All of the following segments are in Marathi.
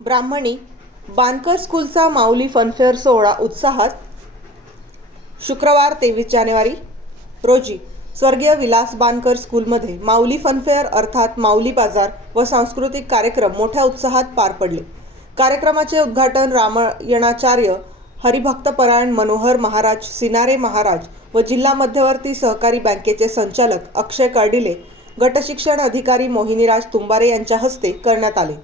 ब्राह्मणी बानकर स्कूलचा माऊली फनफेअर सोहळा उत्साहात. शुक्रवार 23 जानेवारी रोजी स्वर्गीय विलास बानकर स्कूलमध्ये माऊली फनफेअर अर्थात माऊली बाजार व सांस्कृतिक कार्यक्रम मोठ्या उत्साहात पार पडले. कार्यक्रमाचे उद्घाटन रामायणाचार्य हरिभक्तपरायण मनोहर महाराज सिनारे महाराज व जिल्हा मध्यवर्ती सहकारी बँकेचे संचालक अक्षय कर्डिले, गटशिक्षण अधिकारी मोहिनीराज तुंबारे यांच्या हस्ते करण्यात आले.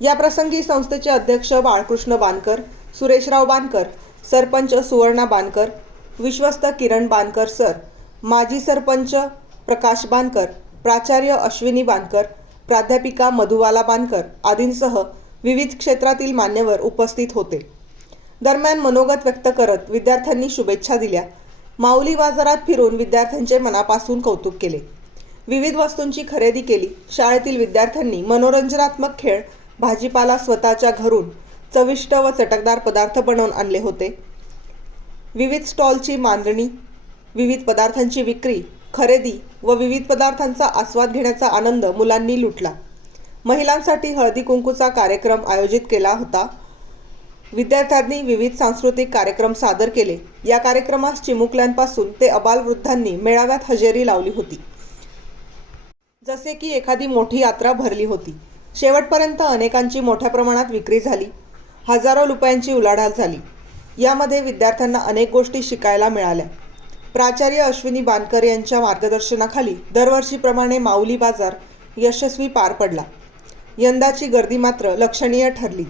याप्रसंगी संस्थेचे अध्यक्ष बाळकृष्ण बानकर, सुरेशराव बानकर, सरपंच सुवर्णा बानकर, विश्वस्त किरण बानकर सर, माजी सरपंच प्रकाश बानकर, प्राचार्य अश्विनी बानकर, प्राध्यापिका मधुबाला बानकर आदींसह विविध क्षेत्रातील मान्यवर उपस्थित होते. दरम्यान मनोगत व्यक्त करत विद्यार्थ्यांनी शुभेच्छा दिल्या. माऊली बाजारात फिरून विद्यार्थ्यांचे मनापासून कौतुक केले. विविध वस्तूंची खरेदी केली. शाळेतील विद्यार्थ्यांनी मनोरंजनात्मक खेळ, भाजीपाला स्वतःच्या घरून चविष्ट व चटकदार पदार्थ बनवून आणले होते. विविध स्टॉलची मांडणी, विविध पदार्थांची विक्री, खरेदी व विविध पदार्थांचा आस्वाद घेण्याचा आनंद मुलांनी लुटला. महिलांसाठी हळदी कुंकूचा कार्यक्रम आयोजित केला होता. विद्यार्थ्यांनी विविध सांस्कृतिक कार्यक्रम सादर केले. या कार्यक्रमास चिमुकल्यांपासून ते अबालवृद्धांनी मेळाव्यात हजेरी लावली होती. जसे की एखादी मोठी यात्रा भरली होती. शेवटपर्यंत अनेकांची मोठ्या प्रमाणात विक्री झाली. हजारो रुपयांची उलाढाल झाली. यामध्ये विद्यार्थ्यांना अनेक गोष्टी शिकायला मिळाल्या. प्राचार्य अश्विनी बानकर यांच्या मार्गदर्शनाखाली दरवर्षीप्रमाणे माऊली बाजार यशस्वी पार पडला. यंदाची गर्दी मात्र लक्षणीय ठरली.